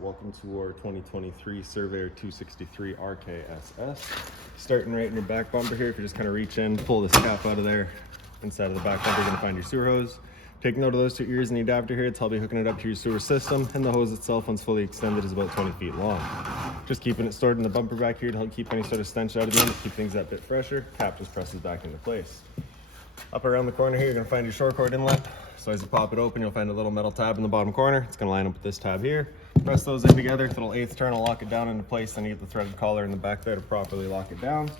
Welcome to our 2023 Surveyor 263 RKSS. Starting right in your back bumper here, if you just kind of reach in, pull this cap out of there. Inside of the back bumper, you're going to find your sewer hose. Take note of those two ears and the adapter here. It's helping hooking it up to your sewer system, and the hose itself, once fully extended, is about 20 feet long. Just keeping it stored in the bumper back here to help keep any sort of stench out of the unit, keep things that bit fresher. Cap just presses back into place. Up around the corner here, you're going to find your short cord inlet. So as you pop it open, you'll find a little metal tab in the bottom corner. It's going to line up with this tab here. Press those in together, little 1/8 turn will lock it down into place, then you get the threaded collar in the back there to properly lock it down.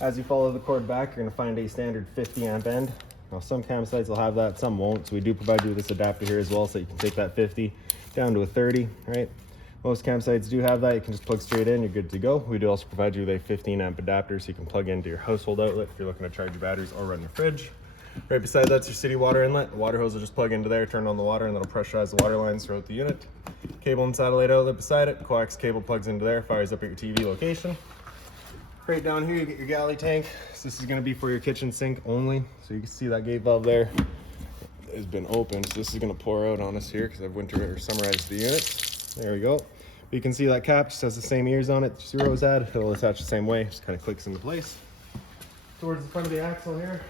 As you follow the cord back, you're going to find a standard 50 amp end. Now some campsites will have that, some won't, so we do provide you with this adapter here as well, so you can take that 50 down to a 30, right? Most campsites do have that. You can just plug straight in, you're good to go. We do also provide you with a 15 amp adapter so you can plug into your household outlet if you're looking to charge your batteries or run your fridge. Right beside that's your city water inlet. The water hose will just plug into there, turn on the water, and that'll pressurize the water lines throughout the unit. Cable and satellite outlet beside it. Coax cable plugs into there, fires up at your TV location. Right down here, you get your galley tank. So this is going to be for your kitchen sink only. So you can see that gate valve there has been opened. So this is going to pour out on us here because I've winter or summerized the unit. There we go. But you can see that cap just has the same ears on it. The sewer hose had. It'll attach the same way. Just kind of clicks into place. Towards the front of the axle here,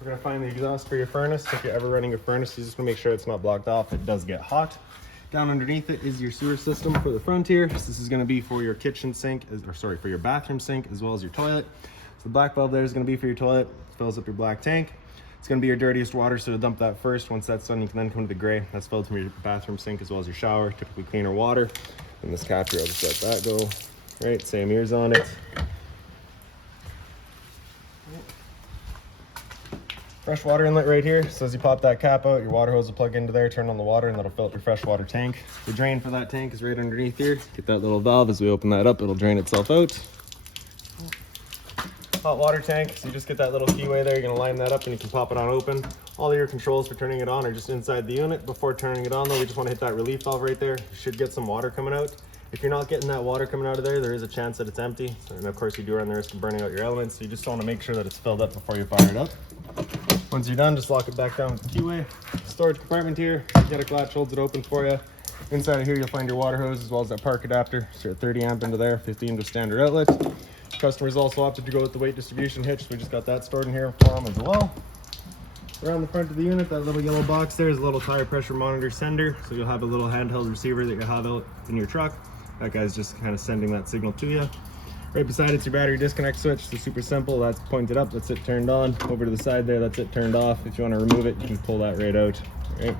we're going to find the exhaust for your furnace. If you're ever running a furnace, you just want to make sure it's not blocked off. It does get hot. Down underneath it is your sewer system for the front here. So this is going to be for your kitchen sink, for your bathroom sink, as well as your toilet. So the black valve there is going to be for your toilet. It fills up your black tank. It's going to be your dirtiest water, so to dump that first. Once that's done, you can then come to the gray. That's filled from your bathroom sink as well as your shower, typically cleaner water. And this cap here, I'll just let that go. Right, same ears on it. Fresh water inlet right here. So as you pop that cap out, your water hose will plug into there, turn on the water, and that'll fill up your fresh water tank. The drain for that tank is right underneath here. Get that little valve. As we open that up, it'll drain itself out. Hot water tank. So you just get that little keyway there. You're going to line that up and you can pop it on open. All of your controls for turning it on are just inside the unit. Before turning it on though, we just want to hit that relief valve right there. You should get some water coming out. If you're not getting that water coming out of there, there is a chance that it's empty. And of course you do run the risk of burning out your elements. So you just want to make sure that it's filled up before you fire it up. Once you're done, just lock it back down with the keyway. Storage compartment here, magnetic latch holds it open for you. Inside of here, you'll find your water hose as well as that park adapter. So 30 amp into there, 50 into standard outlet. Customers also opted to go with the weight distribution hitch, so we just got that stored in here for them as well. Around the front of the unit, that little yellow box there is a little tire pressure monitor sender. So you'll have a little handheld receiver that you have out in your truck. That guy's just kind of sending that signal to you. Right beside it's your battery disconnect switch. So super simple. That's pointed up. That's it turned on. Over to the side there, that's it turned off. If you want to remove it, you can pull that right out. Right.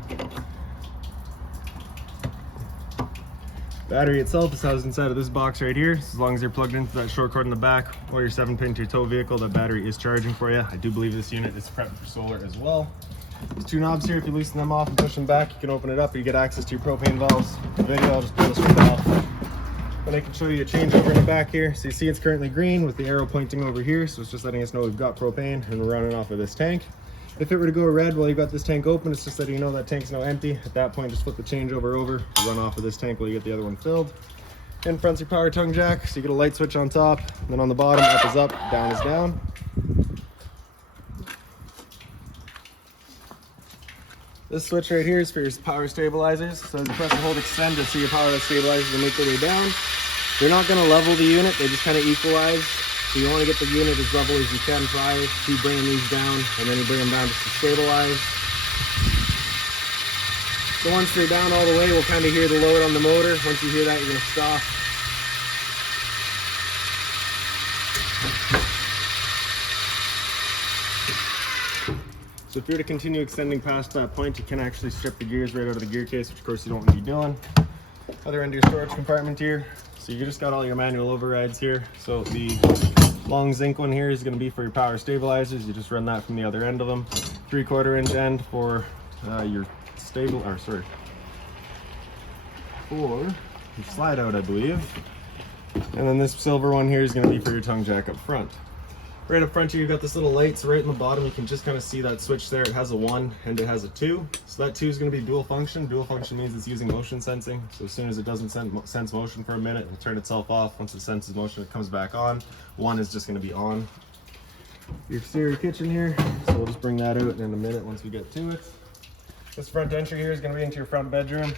Battery itself is housed inside of this box right here. So as long as you're plugged into that short cord in the back or your 7-pin to your tow vehicle, that battery is charging for you. I do believe this unit is prepped for solar as well. These two knobs here, if you loosen them off and push them back, you can open it up. You get access to your propane valves. The video, I'll just pull this one off. But I can show you a changeover in the back here. So you see it's currently green with the arrow pointing over here. So it's just letting us know we've got propane and we're running off of this tank. If it were to go red while you've got this tank open, it's just letting you know that tank's now empty. At that point, just flip the changeover over, run off of this tank while you get the other one filled. In front's your power tongue jack. So you get a light switch on top. Then on the bottom, up is up, down is down. This switch right here is for your power stabilizers. So as you press and hold extend, you'll see your power stabilizers will make their way down. They're not going to level the unit, they just kind of equalize. So you want to get the unit as level as you can prior to bringing these down, and then you bring them down just to stabilize. So once they're down all the way, we'll kind of hear the load on the motor. Once you hear that, you're going to stop. So if you're to continue extending past that point, you can actually strip the gears right out of the gear case, which of course you don't want to be doing. Other end of your storage compartment here. So you just got all your manual overrides here. So the long zinc one here is going to be for your power stabilizers. You just run that from the other end of them. 3/4 inch end for your for your slide out, I believe. And then this silver one here is going to be for your tongue jack up front. Right up front here, you've got this little light. So right in the bottom, you can just kind of see that switch there. It has a 1 and it has a 2. So that 2 is going to be dual function. Dual function means it's using motion sensing. So as soon as it doesn't sense motion for a minute, it'll turn itself off. Once it senses motion, it comes back on. 1 is just going to be on. Your exterior kitchen here. So we'll just bring that out in a minute once we get to it. This front entry here is going to be into your front bedroom.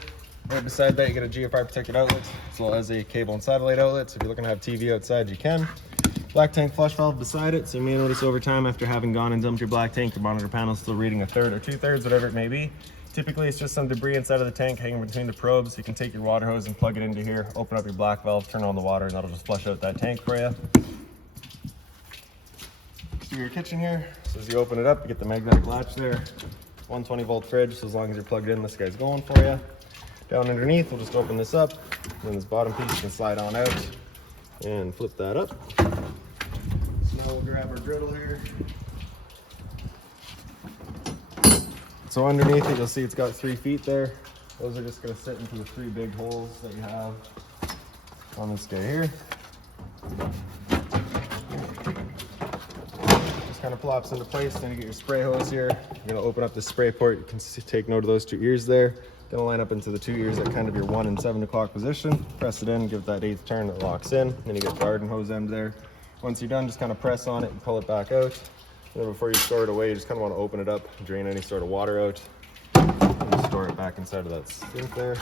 Right beside that, you get a GFI protected outlet, as well as a cable and satellite outlet. So if you're looking to have TV outside, you can. Black tank flush valve beside it. So you may notice over time, after having gone and dumped your black tank, your monitor panel is still reading 1/3 or 2/3, whatever it may be. Typically, it's just some debris inside of the tank hanging between the probes. You can take your water hose and plug it into here, open up your black valve, turn on the water, and that'll just flush out that tank for you. To your kitchen here, so as you open it up, you get the magnetic latch there. 120 volt fridge, so as long as you're plugged in, this guy's going for you. Down underneath, we'll just open this up, and then this bottom piece can slide on out and flip that up. So now we'll grab our griddle here. So underneath it, you'll see it's got 3 feet there. Those are just going to sit into the 3 big holes that you have on this guy here. Just kind of plops into place. Then you get your spray hose here. You're going to open up the spray port. You can take note of those 2 ears there. Going to line up into the 2 ears at kind of your 1 and 7 o'clock position. Press it in, give it that 8th turn, it locks in. Then you get the garden hose end there. Once you're done, just kind of press on it and pull it back out. And then before you store it away, you just kind of want to open it up, drain any sort of water out, and store it back inside of that sink there.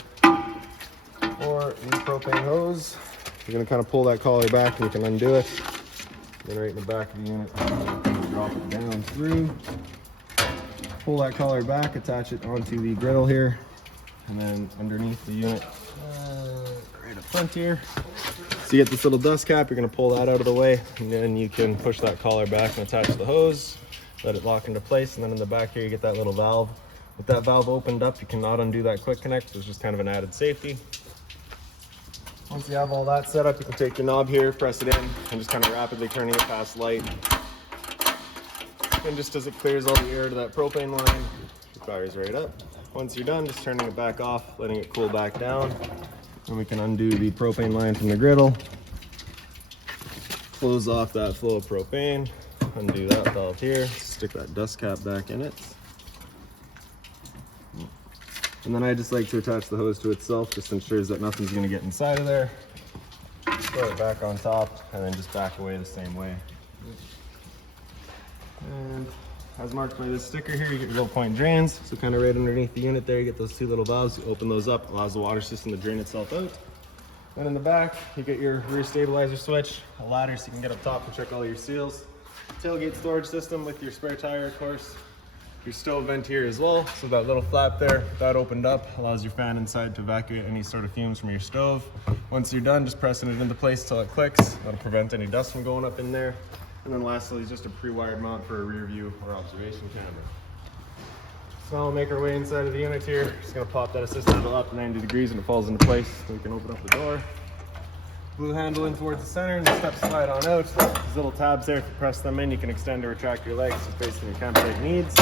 Or the propane hose, you're going to kind of pull that collar back and you can undo it. Then right in the back of the unit, drop it down through. Pull that collar back, attach it onto the griddle here, and then underneath the unit, right up front here. So you get this little dust cap, you're going to pull that out of the way, and then you can push that collar back and attach the hose, let it lock into place, and then in the back here you get that little valve. With that valve opened up, you cannot undo that quick connect, so it's just kind of an added safety. Once you have all that set up, you can take your knob here, press it in, and just kind of rapidly turning it past light. And just as it clears all the air to that propane line, it fires right up. Once you're done, just turning it back off, letting it cool back down. And we can undo the propane line from the griddle, close off that flow of propane, undo that valve here, stick that dust cap back in it. And then I just like to attach the hose to itself, just ensures that nothing's going to get inside of there. Throw it back on top, and then just back away the same way. And as marked by this sticker here, you get your little point drains. So kind of right underneath the unit there, you get those 2 little valves. You open those up, allows the water system to drain itself out. Then in the back, you get your rear stabilizer switch, a ladder so you can get up top and check all your seals. Tailgate storage system with your spare tire, of course. Your stove vent here as well. So that little flap there, that opened up, allows your fan inside to evacuate any sort of fumes from your stove. Once you're done, just pressing it into place till it clicks. That'll prevent any dust from going up in there. And then lastly is just a pre-wired mount for a rear view or observation camera. So now we'll make our way inside of the unit here. Just gonna pop that assist handle up 90 degrees and it falls into place. So we can open up the door. Blue handle in towards the center and the steps slide on out. These little tabs there, if you press them in, you can extend or retract your legs just based on your campsite needs.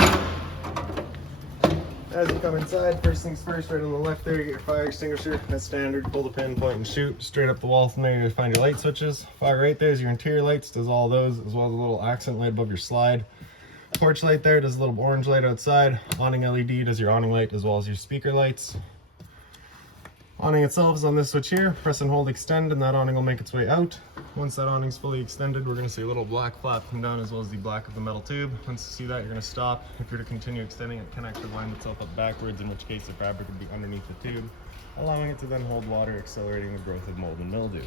As you come inside, first things first, right on the left there, you get your fire extinguisher. As standard, pull the pin, point and shoot. Straight up the wall from there, you'll find your light switches. Far right there is your interior lights, does all those, as well as a little accent light above your slide. Porch light there does a little orange light outside. Awning LED does your awning light, as well as your speaker lights. Awning itself is on this switch here. Press and hold extend, and that awning will make its way out. Once that awning's fully extended, we're going to see a little black flap come down, as well as the black of the metal tube. Once you see that, you're going to stop. If you're to continue extending it, connect to line itself up backwards, in which case the fabric would be underneath the tube, allowing it to then hold water, accelerating the growth of mold and mildew.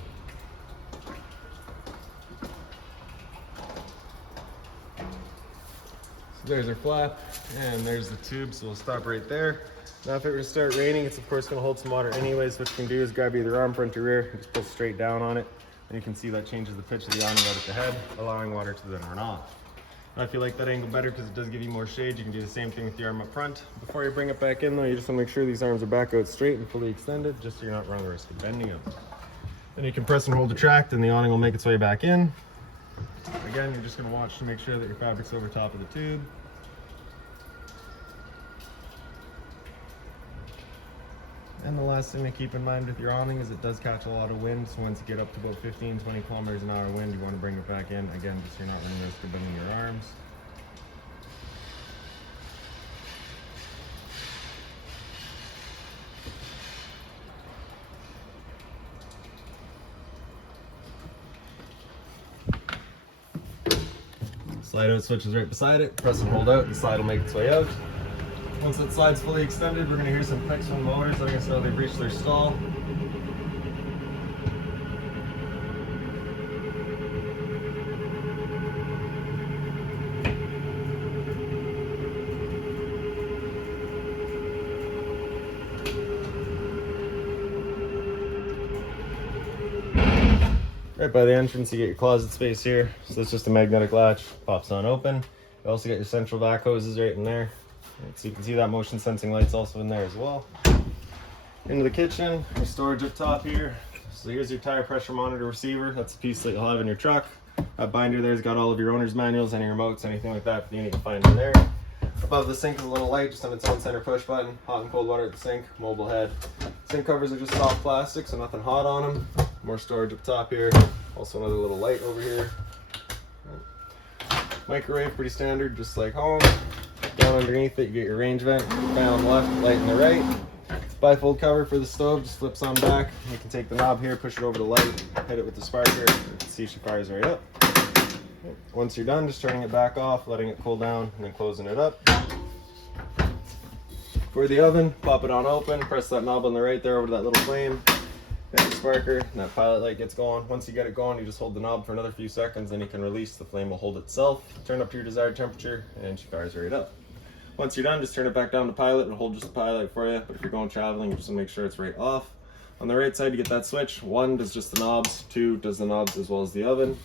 So there's our flap, and there's the tube, so we'll stop right there. Now if it were to start raining, it's of course going to hold some water anyways. What you can do is grab either arm, front, or rear, and just pull straight down on it. And you can see that changes the pitch of the awning right at the head, allowing water to then run off. Now if you like that angle better because it does give you more shade, you can do the same thing with the arm up front. Before you bring it back in though, you just want to make sure these arms are back out straight and fully extended, just so you're not running the risk of bending them. Then you can press and hold retract, and the awning will make its way back in. Again, you're just going to watch to make sure that your fabric's over top of the tube. And the last thing to keep in mind with your awning is it does catch a lot of wind, so once you get up to about 15-20 kilometers an hour wind, you want to bring it back in, again, just so you're not running the risk of bending your arms. Slide out switch is right beside it, press and hold out, and the slide will make its way out. Once that slide's fully extended, we're going to hear some clicks from the motors letting us know they've reached their stall. Right by the entrance, you get your closet space here. So it's just a magnetic latch, pops on open. You also get your central vac hoses right in there. So you can see that motion sensing light's also in there as well. Into the kitchen, your storage up top here. So here's your tire pressure monitor receiver. That's the piece that you'll have in your truck. That binder there's got all of your owner's manuals, any remotes, anything like that you need to find in there. Above the sink is a little light, just on its own center push button. Hot and cold water at the sink, mobile head. Sink covers are just soft plastic, so nothing hot on them. More storage up top here. Also another little light over here. Microwave, pretty standard, just like home. Down underneath it, you get your range vent. Fan on the left, light on the right. Bifold cover for the stove, just flips on back. You can take the knob here, push it over the light, hit it with the sparker. You can see she fires right up. Once you're done, just turning it back off, letting it cool down, and then closing it up. For the oven, pop it on open, press that knob on the right there over to that little flame. Hit the sparker, and that pilot light gets going. Once you get it going, you just hold the knob for another few seconds, then you can release. The flame will hold itself. Turn up to your desired temperature, and she fires right up. Once you're done, just turn it back down to pilot. It'll hold just the pilot light for you, but if you're going traveling, you just want to make sure it's right off. On the right side, you get that switch. 1 does just the knobs, 2 does the knobs as well as the oven.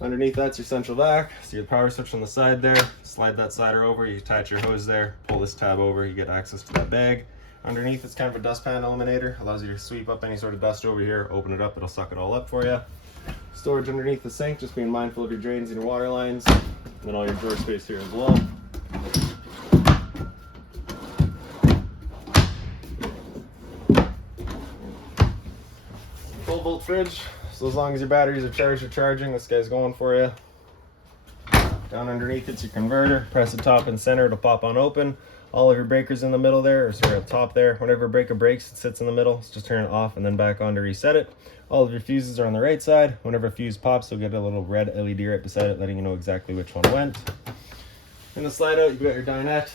Underneath that's your central vac. So your power switch on the side there. Slide that slider over, you attach your hose there, pull this tab over, you get access to that bag. Underneath it's kind of a dustpan eliminator, allows you to sweep up any sort of dust over here, open it up, it'll suck it all up for you. Storage underneath the sink, just being mindful of your drains and your water lines, and then all your drawer space here as well. Full volt fridge, so as long as your batteries are charged or charging, this guy's going for you. Down underneath it's your converter, press the top and center, it'll pop on open. All of your breakers in the middle there, or sorry, up top there. Whenever a breaker breaks, it sits in the middle. So just turn it off and then back on to reset it. All of your fuses are on the right side. Whenever a fuse pops, you'll get a little red LED right beside it, letting you know exactly which one went. In the slide out, you've got your dinette.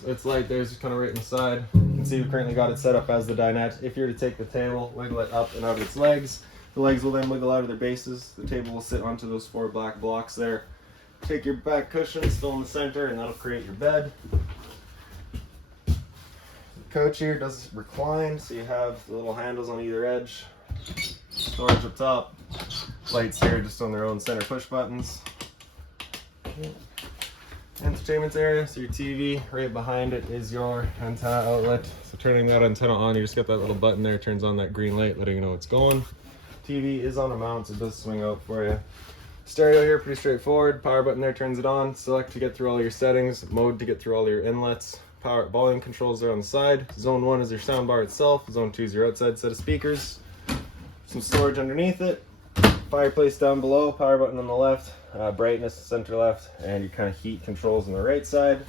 So it's light there, it's just kind of right inside. You can see we've currently got it set up as the dinette. If you were to take the table, wiggle it up and out of its legs, the legs will then wiggle out of their bases. The table will sit onto those 4 black blocks there. Take your back cushion, still in the center, and that'll create your bed. Coach here does recline, so you have the little handles on either edge. Storage up top. Lights here just on their own center push buttons. Entertainment area, so your TV, right behind it is your antenna outlet. So turning that antenna on, you just get that little button there, turns on that green light, letting you know it's going. TV is on a mount, so it does swing out for you. Stereo here, pretty straightforward. Power button there turns it on. Select to get through all your settings. Mode to get through all your inlets. Power volume controls are on the side. Zone 1 is your sound bar itself. Zone 2 is your outside set of speakers. Some storage underneath it. Fireplace down below. Power button on the left. Brightness center left. And your kind of heat controls on the right side.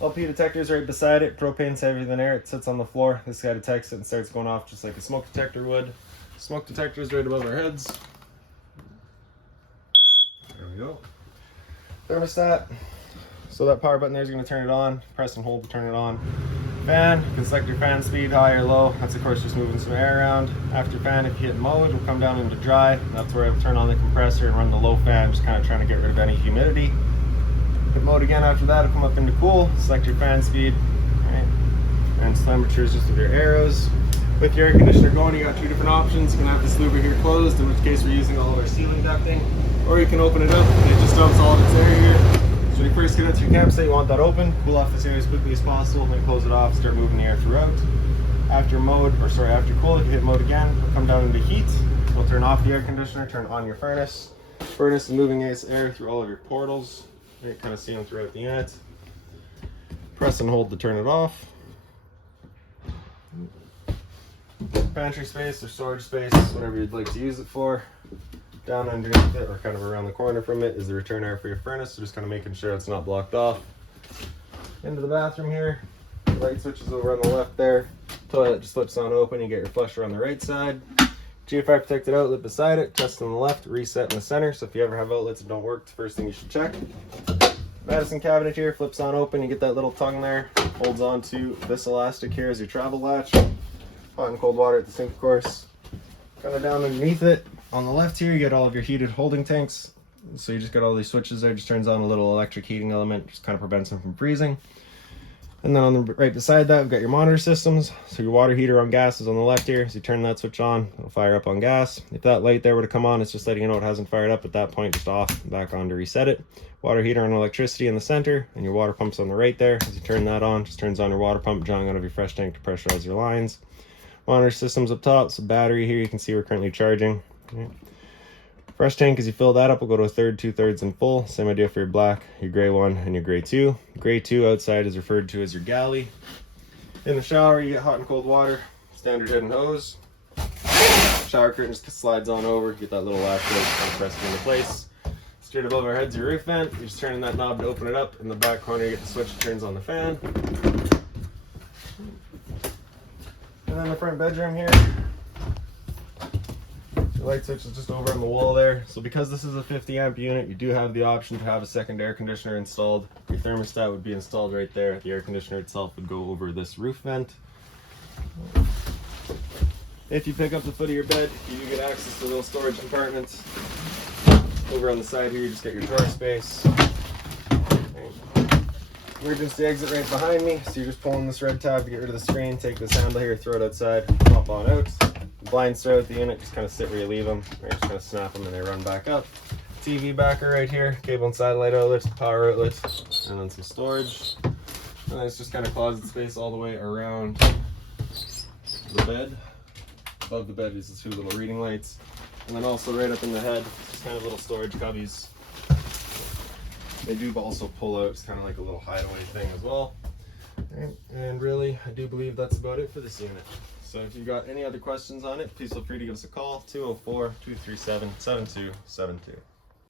LP detectors right beside it. Propane's heavier than air. It sits on the floor. This guy detects it and starts going off just like a smoke detector would. Smoke detector is right above our heads. There we go. Thermostat. So that power button there is going to turn it on. Press and hold to turn it on. Fan, you can select your fan speed, high or low. That's of course just moving some air around. After fan, if you hit mode, it'll come down into dry. That's where I'll turn on the compressor and run the low fan, just kind of trying to get rid of any humidity. Hit mode again after that, it'll come up into cool. Select your fan speed. Right. And temperature is just with your arrows. With your air conditioner going, you got 2 different options. You can have this louver here closed, in which case we're using all of our ceiling ducting. Or you can open it up and it just dumps all of its air here. So when you first get out to your campsite, you want that open. Cool off this area as quickly as possible. Then close it off, start moving the air throughout. After cool, if you hit mode again, it'll come down into heat. So we'll turn off the air conditioner, turn on your furnace. Furnace is moving air through all of your portals. You can kind of see them throughout the unit. Press and hold to turn it off. Pantry space or storage space, whatever you'd like to use it for. Down underneath it, or kind of around the corner from it, is the return air for your furnace, so just kind of making sure it's not blocked off. Into the bathroom here, the light switch is over on the left there. Toilet just flips on open, you get your flusher on the right side. GFI protected outlet beside it, test on the left, reset in the center, so if you ever have outlets that don't work, it's the first thing you should check. Medicine cabinet here flips on open. You get that little tongue there, holds on to this elastic here as your travel latch. Hot and cold water at the sink, of course. Kind of down underneath it on the left here, you get all of your heated holding tanks. So you just got all these switches there, just turns on a little electric heating element, just kind of prevents them from freezing. And then on the right beside that, we've got your monitor systems. So your water heater on gas is on the left here. So you turn that switch on, it'll fire up on gas. If that light there were to come on, it's just letting you know it hasn't fired up at that point, just off, back on to reset it. Water heater on electricity in the center, and your water pump's on the right there. As you turn that on, just turns on your water pump, drawing out of your fresh tank to pressurize your lines. Monitor systems up top, so battery here, you can see we're currently charging. Okay. Fresh tank, as you fill that up, will go to a third, 2/3 and full. Same idea for your black, your gray one, and your gray two. Gray two outside is referred to as your galley. In the shower, you get hot and cold water, standard head and hose. Shower curtain just slides on over, get that little latch right, kind of press it into place. Straight above our heads, your roof vent. You're just turning that knob to open it up. In the back corner, you get the switch that turns on the fan. And then the front bedroom here. The light switch is just over on the wall there. So because this is a 50 amp unit, you do have the option to have a second air conditioner installed. Your thermostat would be installed right there. The air conditioner itself would go over this roof vent. If you pick up the foot of your bed, you do get access to little storage compartments. Over on the side here, you just get your drawer space. Emergency exit right behind me. So you're just pulling this red tab to get rid of the screen, take this handle here, throw it outside, pop on out. The blinds throughout the unit, just kind of sit where you leave them. Or just kind of snap them and they run back up. TV backer right here, cable and satellite outlet, power outlet, and then some storage. And then it's just kind of closet space all the way around the bed. Above the bed is the two little reading lights. And then also right up in the head, just kind of little storage cubbies. They do also pull out, it's kind of like a little hideaway thing as well. And really, I do believe that's about it for this unit. So if you've got any other questions on it, please feel free to give us a call, 204-237-7272.